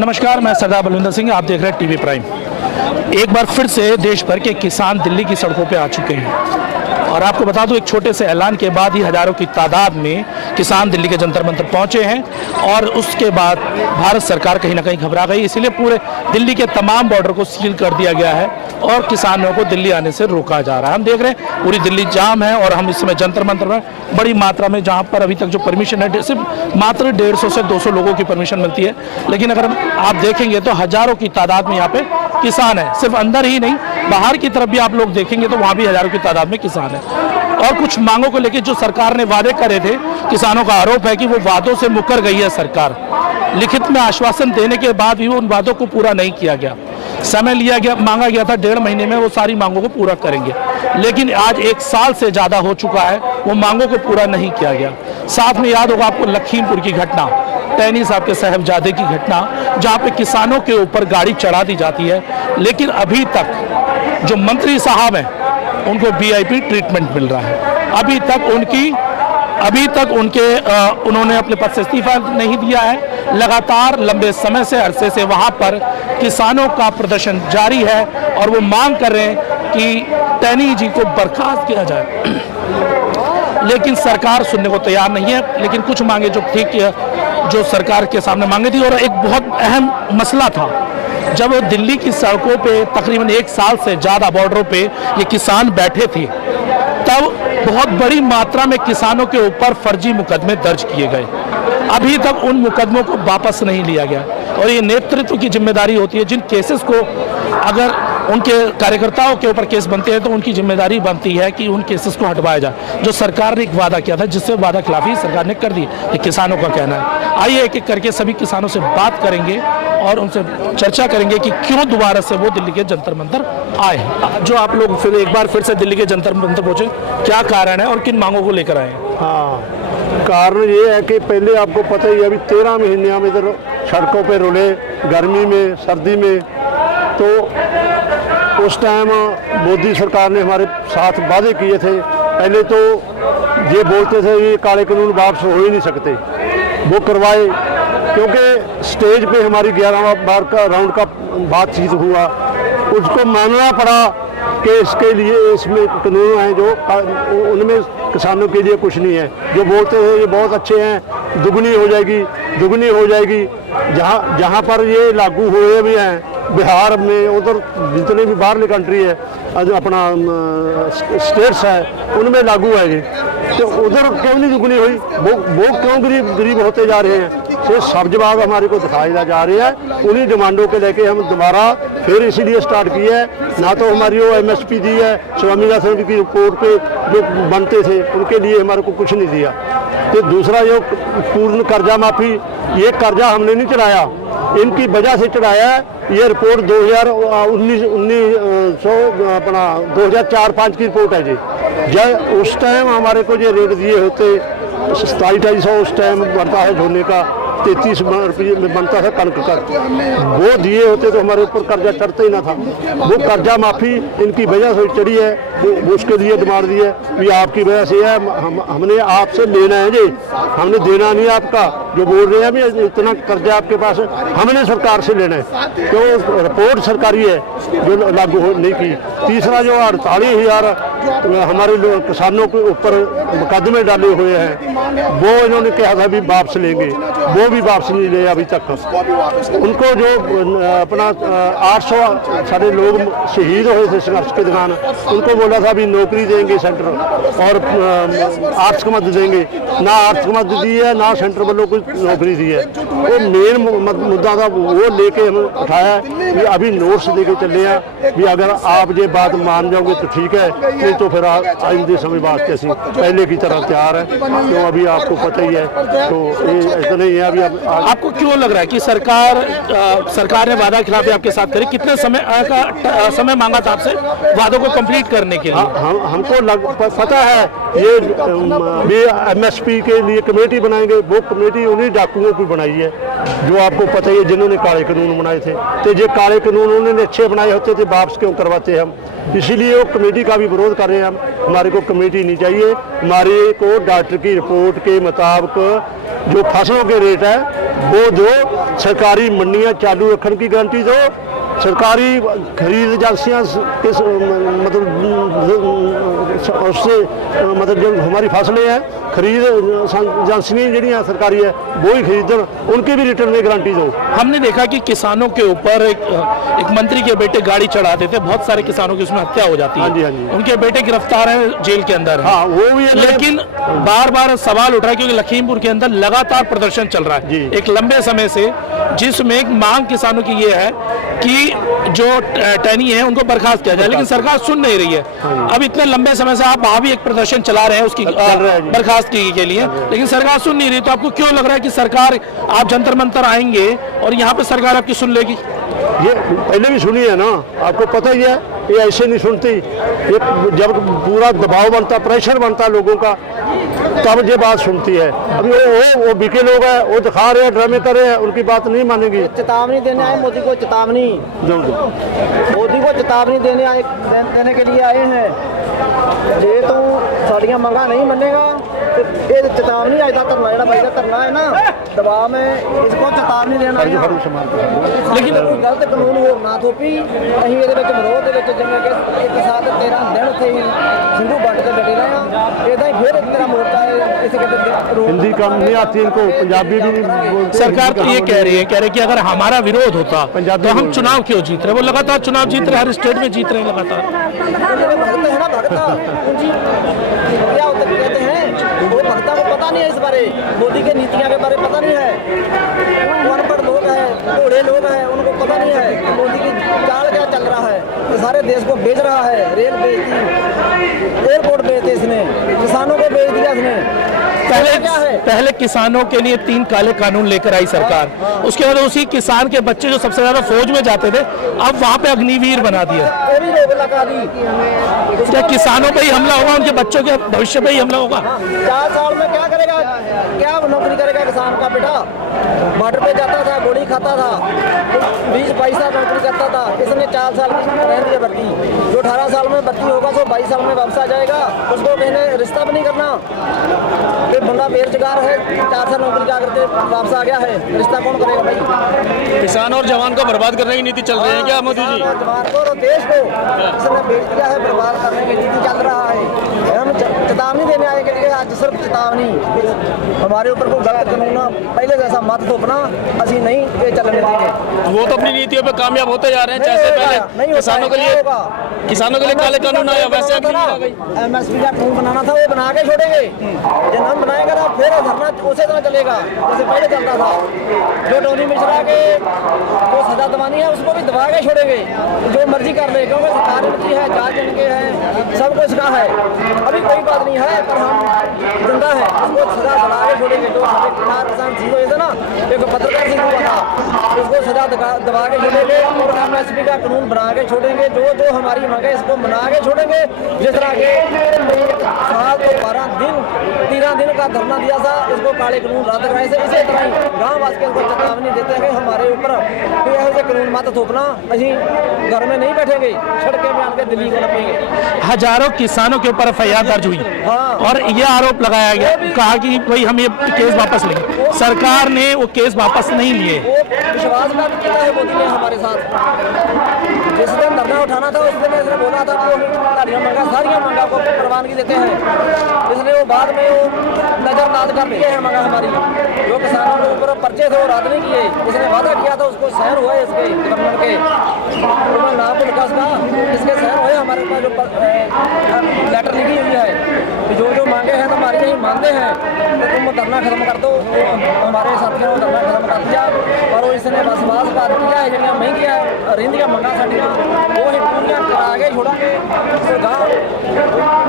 नमस्कार, मैं सरदार बलविंदर सिंह, आप देख रहे हैं टीवी प्राइम। एक बार फिर से देश भर के किसान दिल्ली की सड़कों पे आ चुके हैं और आपको बता दूं, एक छोटे से ऐलान के बाद ही हजारों की तादाद में किसान दिल्ली के जंतर मंतर पहुंचे हैं और उसके बाद भारत सरकार कहीं ना कहीं घबरा गई। इसीलिए पूरे दिल्ली के तमाम बॉर्डर को सील कर दिया गया है और किसानों को दिल्ली आने से रोका जा रहा है। हम देख रहे हैं पूरी दिल्ली जाम है और हम इस समय जंतर मंतर में बड़ी मात्रा में, जहां पर अभी तक जो परमिशन है सिर्फ मात्र 150 से 200 लोगों की परमिशन मिलती है, लेकिन अगर आप देखेंगे तो हजारों की तादाद में यहाँ पे किसान है। सिर्फ अंदर ही नहीं, बाहर की तरफ भी आप लोग देखेंगे तो वहाँ भी हजारों की तादाद में किसान है। और कुछ मांगों को लेकर जो सरकार ने वादे करे थे, किसानों का आरोप है कि वो वादों से मुकर गई है सरकार। लिखित में आश्वासन देने के बाद भी उन वादों को पूरा नहीं किया गया। समय लिया गया, मांगा गया था 1.5 महीने में वो सारी मांगों को पूरा करेंगे, लेकिन आज 1 साल से ज़्यादा हो चुका है, वो मांगों को पूरा नहीं किया गया। साथ में याद होगा आपको लखीमपुर की घटना, टैनी साहब के साहबजादे की घटना, जहाँ पे किसानों के ऊपर गाड़ी चढ़ा दी जाती है, लेकिन अभी तक जो मंत्री साहब हैं उनको VIP ट्रीटमेंट मिल रहा है। अभी तक उन्होंने अपने पद से इस्तीफा नहीं दिया है। लगातार लंबे समय से, अरसे से वहाँ पर किसानों का प्रदर्शन जारी है और वो मांग कर रहे हैं कि टैनी जी को बर्खास्त किया जाए, लेकिन सरकार सुनने को तैयार नहीं है। लेकिन कुछ मांगे जो थी, जो सरकार के सामने मांगे थी, और एक बहुत अहम मसला था, जब दिल्ली की सड़कों पे तकरीबन 1 साल से ज़्यादा बॉर्डरों पे ये किसान बैठे थे, तब बहुत बड़ी मात्रा में किसानों के ऊपर फर्जी मुकदमे दर्ज किए गए। अभी तक उन मुकदमों को वापस नहीं लिया गया और ये नेतृत्व की जिम्मेदारी होती है। जिन केसेस को, अगर उनके कार्यकर्ताओं के ऊपर केस बनते हैं तो उनकी जिम्मेदारी बनती है कि उन केसेस को हटवाया जाए। जो सरकार ने एक वादा किया था, जिससे वादा खिलाफी सरकार ने कर दी, ये किसानों का कहना है। आइए एक एक करके सभी किसानों से बात करेंगे और उनसे चर्चा करेंगे कि क्यों दोबारा से वो दिल्ली के जंतर मंतर आए। जो आप लोग फिर एक बार फिर से दिल्ली के जंतर मंतर पहुंचे, क्या कारण है और किन मांगों को लेकर आए? हाँ, कारण ये है कि पहले आपको पता ही है, अभी 13 महीने हम इधर सड़कों पे रुले, गर्मी में, सर्दी में। तो उस टाइम मोदी सरकार ने हमारे साथ वादे किए थे। पहले तो ये बोलते थे ये काले कानून वापस हो ही नहीं सकते, वो करवाए, क्योंकि स्टेज पे हमारी 11वां बार का राउंड का बातचीत हुआ, उसको मानना पड़ा कि इसके लिए इसमें कानून हैं जो उनमें किसानों के लिए कुछ नहीं है। जो बोलते हैं ये बहुत अच्छे हैं, दुगनी हो जाएगी। जहाँ पर ये लागू हुए भी हैं, बिहार में, उधर जितने भी बाहरली कंट्री है, अपना स्टेट्स है, उनमें लागू है ये। तो उधर क्यों नहीं दुगनी हुई? वो क्यों गरीब होते जा रहे हैं? ये सब जवाब हमारे को दिखाया जा रहे हैं। उन्हीं डिमांडों के लेके हम दोबारा फिर इसीलिए स्टार्ट किया है। ना तो हमारी वो MSP दी है, स्वामीनाथन की रिपोर्ट पे जो बनते थे उनके लिए हमारे को कुछ नहीं दिया। तो दूसरा जो पूर्ण कर्जा माफ़ी, ये कर्जा हमने नहीं चढ़ाया, इनकी वजह से चढ़ाया है। ये रिपोर्ट 2004-5 की रिपोर्ट है जी। जब उस टाइम हमारे को ये रेट दिए होते 2700 उस टाइम बढ़ता है झोने का, 33 रुपये में बनता था कणक का, वो दिए होते तो हमारे ऊपर कर्जा चढ़ता ही ना था। वो कर्जा माफ़ी इनकी वजह से चढ़ी है, वो उसके लिए डिमांड दी है कि आपकी वजह से है, हमने आपसे लेना है जी, हमने देना नहीं आपका। जो बोल रहे हैं भी इतना कर्जा आपके पास है, हमने सरकार से लेना है, तो रिपोर्ट सरकारी है जो लागू नहीं की। तीसरा जो 48,000 हमारे किसानों के ऊपर मुकदमे डाले हुए हैं, वो इन्होंने कहा था भी वापस लेंगे, वो भी वापस नहीं ले अभी तक। उनको जो अपना 800 सारे लोग शहीद हुए थे संघर्ष के दौरान, उनको बोला था भी नौकरी देंगे सेंटर और आर्थिक मदद देंगे, ना आर्थिक मदद दी है ना सेंटर वालों को नौकरी दी है। वो मेन मुद्दा था, वो लेके हम उठाया कि अभी नोट्स देके चले हैं भी अगर आप ये बात मान जाओगे तो ठीक है, नहीं तो फिर आइंदे समय बात कैसी पहले की तरह तैयार है। क्यों अभी आपको पता ही है, तो ये ऐसा नहीं है। अभी आपको क्यों लग रहा है कि सरकार ने वादा खिलाफी आपके साथ करी? कितने समय मांगा था आपसे वादों को कंप्लीट करने के लिए? हमको पता है ये MSP के लिए कमेटी बनाएंगे, वो कमेटी उन्हीं डाकुओं की बनाई है जो आपको पता ही है, जिन्होंने काले कानून बनाए थे। तो ये काले कानून उन्होंने अच्छे बनाए होते थे, वापस क्यों करवाते हम? इसीलिए वो कमेटी का भी विरोध कर रहे हैं हम। हमारे को कमेटी नहीं चाहिए, हमारे को डॉक्टर की रिपोर्ट के मुताबिक जो फसलों के रेट है वो दो, सरकारी मंडियां चालू रखने की गारंटी दो, सरकारी खरीद एजेंसियां किस मतलब उससे मतलब जो हमारी फसलें हैं खरीद एजेंसियां जड़ियाँ सरकारी है वो ही खरीदन, उनकी भी रिटर्न में गारंटी दो। हमने देखा कि किसानों के ऊपर एक मंत्री के बेटे गाड़ी चढ़ाते थे, बहुत सारे किसानों की उसमें हत्या हो जाती है। हाँ जी, हाँ जी। उनके बेटे गिरफ्तार हैं, जेल के अंदर हैं। हाँ वो भी है, लेकिन बार बार सवाल उठ रहा है क्योंकि लखीमपुर के अंदर लगातार प्रदर्शन चल रहा जी। है एक लंबे समय से, जिसमें एक मांग किसानों की ये है कि जो टैनी है उनको बर्खास्त किया जाए, लेकिन सरकार सुन नहीं रही है। अब इतने लंबे समय से आप वहां भी एक प्रदर्शन चला रहे हैं उसकी बर्खास्त के लिए, लेकिन सरकार सुन नहीं रही। तो आपको क्यों लग रहा है कि सरकार, आप जंतर मंतर आएंगे और यहाँ पे सरकार आपकी सुन लेगी? ये पहले भी सुनी है ना, आपको पता ही है, ये ऐसे नहीं सुनती। ये जब पूरा दबाव बनता, प्रेशर बनता लोगों का, तब ये बात सुनती है। अभी वो बीके लोग हैं, वो दिखा रहे हैं, ड्रामे कर रहे हैं, उनकी बात नहीं मानेंगी। चेतावनी देने आए मोदी को, चेतावनी मोदी को चेतावनी देने के लिए आए हैं। जे तू साड़ियाँ मंगा नहीं मनेगा तो ये चेतावनी अज का धरना जो भाई का धरना है ना, दबाव में इसको चेतावनी देना है। लेकिन गलत कानून हो ना थोपी अं ये विरोध जिमें कि एक साथ 13 दिन थे सिंधु बंड से डटे रहे हैं, इदा ही फिर तेरा मोर्चा है। इस हिंदी कम नहीं आती इनको, पंजाबी भी नहीं बोलते। सरकार तो ये कह रही है कि अगर हमारा विरोध होता तो हम चुनाव क्यों जीत रहे? वो लगातार चुनाव जीत रहे, हर स्टेट में जीत रहे हैं लगातार। भक्त है ना, भक्ता क्या होता कहते हैं, वो भक्ता को पता नहीं है इस बारे, मोदी के नीतियाँ के बारे पता नहीं है। वो अनपढ़ लोग हैं, बूढ़े लोग हैं, उनको पता नहीं है कि मोदी की चाल क्या चल रहा है। ये सारे देश को बेच रहा है, रेल बेचती, एयरपोर्ट बेचते इसने, किसानों को बेच दिया इसने। पहले किसानों के लिए 3 काले कानून लेकर आई सरकार, उसके बाद उसी किसान के बच्चे जो सबसे ज्यादा फौज में जाते थे, अब वहां पे अग्निवीर बना दिया। रोक लगा दी। क्या किसानों पे ही हमला होगा, उनके बच्चों के भविष्य पे ही हमला होगा? 4 साल में क्या करेगा, क्या नौकरी करेगा किसान का बेटा? बॉर्डर पे जाता था, गोली खाता था, 20-22 साल नौकरी करता था, इसने 4 साल रह दिया भर्ती। जो 18 साल में भर्ती होगा तो 22 साल में वापस आ जाएगा, उसको कहने रिश्ता भी नहीं करना। एक बंदा बेरोजगार है, 4 साल नौकरी क्या करके वापस आ गया है, रिश्ता कौन करेगा भाई? किसान और जवान को बर्बाद करने की नीति चल रही है क्या मोदी जी? जवान को और देश को इसने बेच दिया है, बर्बाद करने की नीति चल रहा है। हम चेतावनी देने आए के लिए आज सिर्फ चेतावनी, हमारे ऊपर कोई गलत कानून पहले जैसा मत थोपना असी नहीं ये चलने देंगे। वो तो अपनी नीतियों पे कामयाब होते जा रहे हैं, जैसे पहले किसानों के लिए काले कानून आया, वैसे MSP का कानून बनाना था वो बना के छोड़ेंगे। जब हम बनाएगा ना फिर धरना उसी तरह चलेगा जैसे पहले चलता था। जो टोनी मिश्रा के जो सजा दबानी है उसको भी दबा के छोड़ेंगे, जो मर्जी कर ले, क्योंकि सरकार इनकी है, जांच इनके है, सब कुछ का है। अभी कोई बात नहीं है, पर हम जिंदा है, उसको सजा दबा के छोड़ेंगे। जो हमारे किसान सीध हुए थे ना, एक पत्रकार सिंह हुआ था, उसको सजा दबा के छोड़ेंगे और MSP का कानून बना के छोड़ेंगे। जो हमारी मांगे इसको बना के छोड़ेंगे। जिस तरह के 1 साल तो 12 दिन 13 दिन का धरना दिया था, इसको काले कानून रद्द कराए थे। इसी तरह ही गाँव वासी को चेतावनी देते हैं कि हमारे ऊपर कोई ऐसे कानून मत थोपना, अभी घर में नहीं बैठेंगे, सड़कें में आके दिल्ली को नपेंगे। हजारों किसानों के ऊपर FIR दर्ज हुई और ये आरोप लगाया गया, कहा कि भाई हम ये केस वापस लेंगे। सरकार ने वो केस वापस नहीं लिए। वो विश्वासघात किया है मोदी ने हमारे साथ। जिस दिन धरना उठाना था उस दिन इसने बोला था कि सारिया मंगा को प्रवानगी देते हैं, इसलिए वो बाद में वो नजरअंदाज कर दिए हैं मंगा हमारी। जो किसानों के ऊपर पर्चे थे वो रद्द नहीं किए, इसने वादा किया था उसको सहर हुआ है इसके गवर्नमेंट के, तो नाम तो विकास का इसके सहर हुए। हमारे पास जो लेटर लिखी हुई है, जो मांगे हैं तो हमारी यही मानते हैं, तो तुम धरना खत्म कर दो। हमारे साथियों ने धरना खत्म कर दिया और वो इसने बसवास बात किया है, जिन्हें नहीं किया रिंदियाँ मंगा साड़ियाँ वो ही पूरियाँ करा के छोड़ेंगे। तो गाँव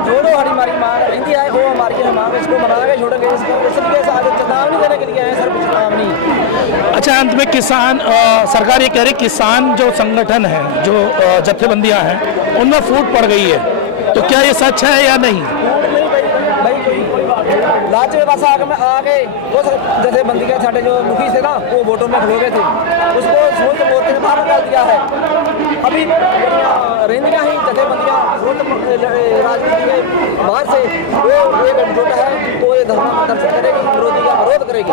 जो हरी मारी मांग रही है वो हमारी है मांग, इसको बना के छोड़ेंगे। इसलिए आज चेतावनी देने के लिए आए सर, चेतावनी। अच्छा, अंत में किसान सरकार ये कह रही किसान जो संगठन है, जो जत्थेबंदियां हैं, उनमें फूट पड़ गई है, तो क्या ये सच है या नहीं? लाच में बस आगे वो जैसे बंदी के साढ़े जो मुखी थे ना, वो वोटों में खड़ो गए थे, उसको सोच के बोलते बाहर निकाल दिया है। अभी रेंदियाँ ही जथेबंदियाँ राजनीति के बाहर से वो एक एकजुट है, तो ये धरना प्रदर्शन करेगी, विरोधी का विरोध करेगी।